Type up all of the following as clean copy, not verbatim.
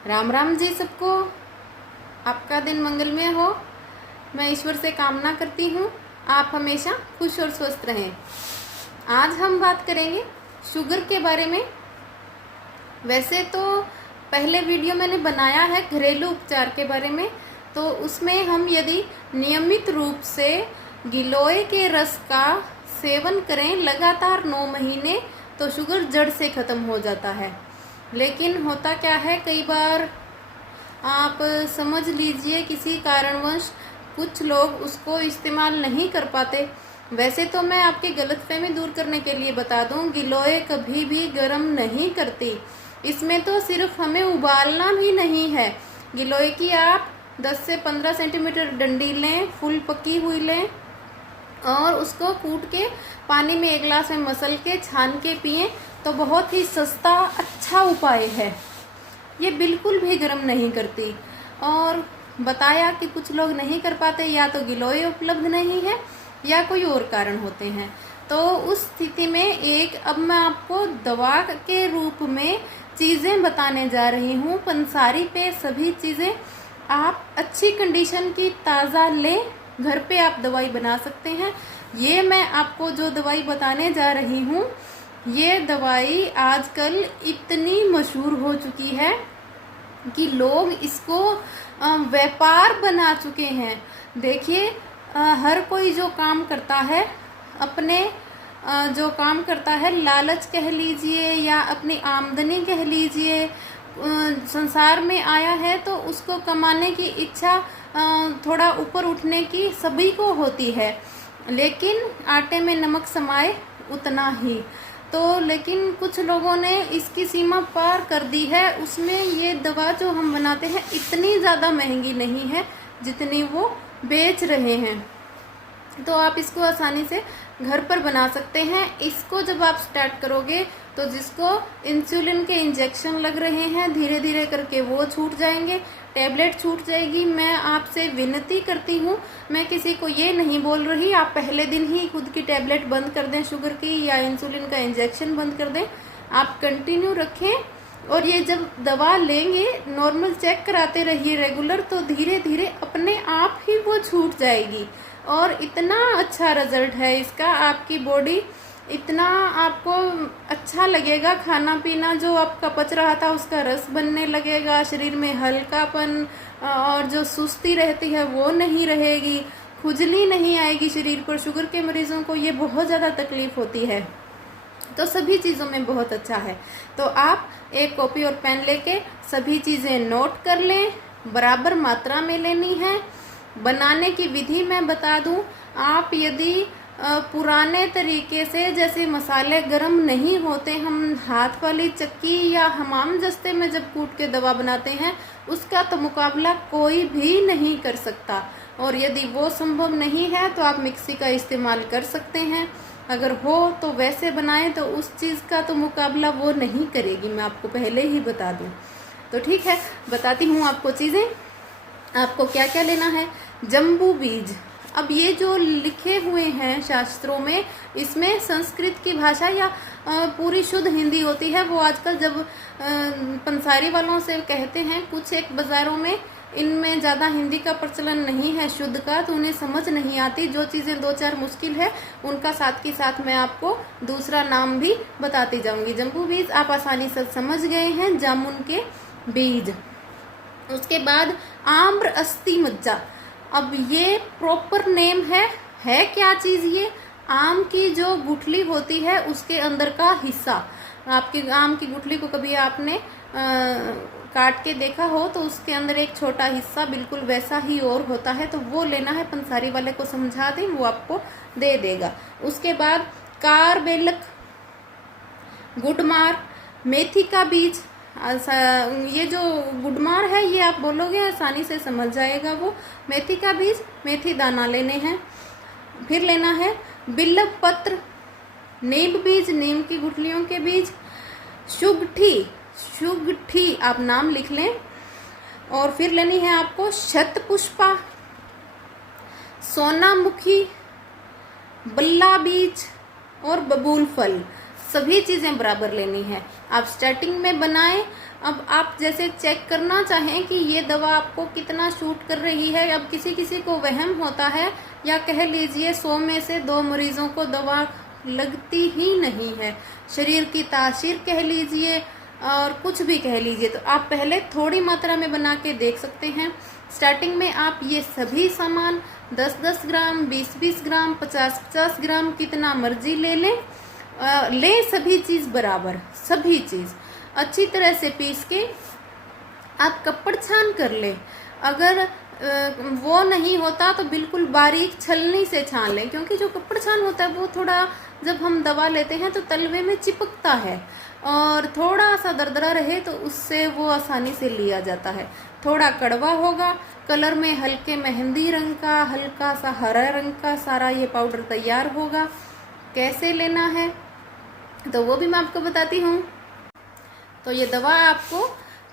राम राम जी सबको। आपका दिन मंगलमय हो। मैं ईश्वर से कामना करती हूँ आप हमेशा खुश और स्वस्थ रहें। आज हम बात करेंगे शुगर के बारे में। वैसे तो पहले वीडियो मैंने बनाया है घरेलू उपचार के बारे में, तो उसमें हम यदि नियमित रूप से गिलोय के रस का सेवन करें लगातार 9 महीने तो शुगर जड़ से खत्म हो जाता है। लेकिन होता क्या है, कई बार आप समझ लीजिए किसी कारणवश कुछ लोग उसको इस्तेमाल नहीं कर पाते। वैसे तो मैं आपकी गलतफहमी दूर करने के लिए बता दूं, गिलोय कभी भी गर्म नहीं करती। इसमें तो सिर्फ हमें उबालना भी नहीं है। गिलोय की आप 10 से 15 सेंटीमीटर डंडी लें, फुल पकी हुई लें और उसको कूट के पानी में 1 गिलास में मसल के छान के पिएं तो बहुत ही सस्ता अच्छा उपाय है। ये बिल्कुल भी गर्म नहीं करती। और बताया कि कुछ लोग नहीं कर पाते, या तो गिलोय उपलब्ध नहीं है या कोई और कारण होते हैं। तो उस स्थिति में अब मैं आपको दवा के रूप में चीज़ें बताने जा रही हूँ। पंसारी पे सभी चीज़ें आप अच्छी कंडीशन की ताज़ा लें, घर पे आप दवाई बना सकते हैं। ये मैं आपको जो दवाई बताने जा रही हूँ, ये दवाई आजकल इतनी मशहूर हो चुकी है कि लोग इसको व्यापार बना चुके हैं। देखिए, हर कोई जो काम करता है अपने जो काम करता है, लालच कह लीजिए या अपनी आमदनी कह लीजिए, संसार में आया है तो उसको कमाने की इच्छा थोड़ा ऊपर उठने की सभी को होती है। लेकिन आटे में नमक समाए उतना ही। तो लेकिन कुछ लोगों ने इसकी सीमा पार कर दी है। उसमें ये दवा जो हम बनाते हैं इतनी ज़्यादा महंगी नहीं है जितनी वो बेच रहे हैं। तो आप इसको आसानी से घर पर बना सकते हैं। इसको जब आप स्टार्ट करोगे तो जिसको इंसुलिन के इंजेक्शन लग रहे हैं, धीरे धीरे करके वो छूट जाएंगे, टैबलेट छूट जाएगी। मैं आपसे विनती करती हूँ, मैं किसी को ये नहीं बोल रही आप पहले दिन ही खुद की टैबलेट बंद कर दें, शुगर की या इंसुलिन का इंजेक्शन बंद कर दें। आप कंटिन्यू रखें और ये जब दवा लेंगे नॉर्मल चेक कराते रहिए रेगुलर, तो धीरे धीरे अपने आप ही वो छूट जाएगी। और इतना अच्छा रिजल्ट है इसका, आपकी बॉडी इतना आपको अच्छा लगेगा, खाना पीना जो आपका पच रहा था उसका रस बनने लगेगा, शरीर में हल्कापन और जो सुस्ती रहती है वो नहीं रहेगी, खुजली नहीं आएगी शरीर पर। शुगर के मरीजों को ये बहुत ज़्यादा तकलीफ होती है, तो सभी चीज़ों में बहुत अच्छा है। तो आप एक कॉपी और पेन लेके सभी चीज़ें नोट कर लें, बराबर मात्रा में लेनी है। बनाने की विधि मैं बता दूं, आप यदि पुराने तरीके से जैसे मसाले गरम नहीं होते, हम हाथ वाली चक्की या हमाम दस्ते में जब कूट के दवा बनाते हैं उसका तो मुकाबला कोई भी नहीं कर सकता। और यदि वो संभव नहीं है तो आप मिक्सी का इस्तेमाल कर सकते हैं। अगर हो तो वैसे बनाएं तो उस चीज़ का तो मुकाबला वो नहीं करेगी, मैं आपको पहले ही बता दूं। तो ठीक है, बताती हूँ आपको चीज़ें। आपको क्या क्या लेना है। जम्बू बीज। अब ये जो लिखे हुए हैं शास्त्रों में, इसमें संस्कृत की भाषा या पूरी शुद्ध हिंदी होती है। वो आजकल जब पंसारी वालों से कहते हैं, कुछ एक बाज़ारों में इनमें ज़्यादा हिंदी का प्रचलन नहीं है शुद्ध का, तो उन्हें समझ नहीं आती। जो चीज़ें 2-4 मुश्किल है उनका साथ के साथ मैं आपको दूसरा नाम भी बताती जाऊंगी। जम्बू बीज आप आसानी से समझ गए हैं, जामुन के बीज। उसके बाद आम्र अस्थि मज्जा। अब ये प्रॉपर नेम है क्या चीज़ ये? आम की जो गुठली होती है उसके अंदर का हिस्सा। आपकी आम की गुठली को कभी आपने काट के देखा हो तो उसके अंदर एक छोटा हिस्सा बिल्कुल वैसा ही और होता है, तो वो लेना है। पंसारी वाले को समझा दें, वो आपको दे देगा। उसके बाद कार बेलक, गुडमार, मेथी का बीज। ये जो गुडमार है ये आप बोलोगे आसानी से समझ जाएगा वो। मेथी का बीज, मेथी दाना लेने हैं। फिर लेना है बिल्व पत्र, नीम बीज, नीम की गुठलियों के बीज, शुगठी आप नाम लिख लें। और फिर लेनी है आपको शतपुष्पा, सोनामुखी, बल्ला बीज और बबूल फल। सभी चीज़ें बराबर लेनी है। आप स्टार्टिंग में बनाएं अब आप जैसे चेक करना चाहें कि ये दवा आपको कितना शूट कर रही है। अब किसी किसी को वहम होता है, या कह लीजिए 100 में से 2 मरीजों को दवा लगती ही नहीं है, शरीर की तासीर कह लीजिए और कुछ भी कह लीजिए। तो आप पहले थोड़ी मात्रा में बना के देख सकते हैं। स्टार्टिंग में आप ये सभी सामान 10-10 ग्राम, 20-20 ग्राम, 50-50 ग्राम कितना मर्जी ले लें, सभी चीज़ बराबर, सभी चीज़ अच्छी तरह से पीस के आप कपड़ छान कर ले। अगर वो नहीं होता तो बिल्कुल बारीक छलनी से छान लें, क्योंकि जो कपड़ छान होता है वो थोड़ा जब हम दवा लेते हैं तो तलवे में चिपकता है, और थोड़ा सा दरदरा रहे तो उससे वो आसानी से लिया जाता है। थोड़ा कड़वा होगा, कलर में हल्के मेहंदी रंग का, हल्का सा हरा रंग का सारा ये पाउडर तैयार होगा। कैसे लेना है तो वो भी मैं आपको बताती हूँ। तो ये दवा आपको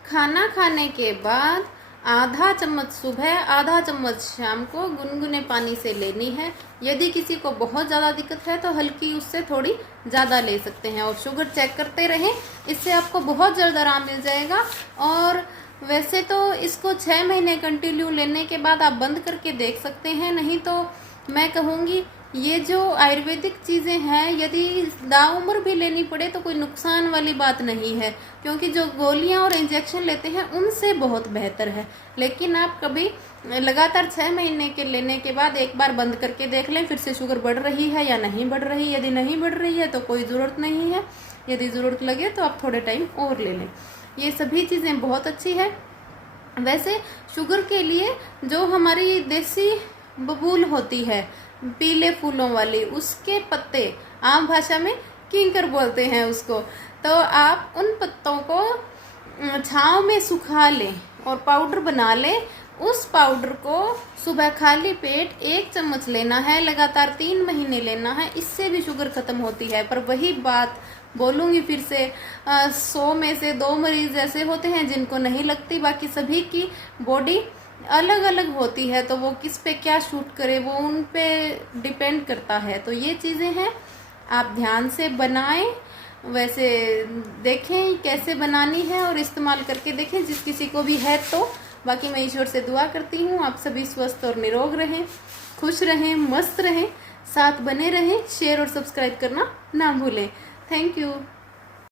खाना खाने के बाद आधा चम्मच सुबह, आधा चम्मच शाम को गुनगुने पानी से लेनी है। यदि किसी को बहुत ज़्यादा दिक्कत है तो हल्की उससे थोड़ी ज़्यादा ले सकते हैं, और शुगर चेक करते रहें, इससे आपको बहुत जल्द आराम मिल जाएगा। और वैसे तो इसको 6 महीने कंटिन्यू लेने के बाद आप बंद करके देख सकते हैं। नहीं तो मैं कहूँगी ये जो आयुर्वेदिक चीज़ें हैं, यदि दाउम्र भी लेनी पड़े तो कोई नुकसान वाली बात नहीं है, क्योंकि जो गोलियां और इंजेक्शन लेते हैं उनसे बहुत बेहतर है। लेकिन आप कभी लगातार 6 महीने के लेने के बाद एक बार बंद करके देख लें, फिर से शुगर बढ़ रही है या नहीं बढ़ रही। यदि नहीं बढ़ रही है तो कोई ज़रूरत नहीं है, यदि ज़रूरत लगे तो आप थोड़े टाइम और ले लें। ये सभी चीज़ें बहुत अच्छी है। वैसे शुगर के लिए जो हमारी देसी बबूल होती है पीले फूलों वाली, उसके पत्ते आम भाषा में किंकर बोलते हैं उसको, तो आप उन पत्तों को छांव में सुखा लें और पाउडर बना लें। उस पाउडर को सुबह खाली पेट 1 चम्मच लेना है, लगातार 3 महीने लेना है। इससे भी शुगर खत्म होती है। पर वही बात बोलूँगी फिर से, 100 में से 2 मरीज ऐसे होते हैं जिनको नहीं लगती, बाकी सभी की बॉडी अलग अलग होती है, तो वो किस पे क्या शूट करे वो उन पे डिपेंड करता है। तो ये चीज़ें हैं, आप ध्यान से बनाएं। वैसे देखें कैसे बनानी है और इस्तेमाल करके देखें जिस किसी को भी है तो। बाकी मैं ईश्वर से दुआ करती हूँ आप सभी स्वस्थ और निरोग रहें, खुश रहें, मस्त रहें, साथ बने रहें। शेयर और सब्सक्राइब करना ना भूलें। Thank you.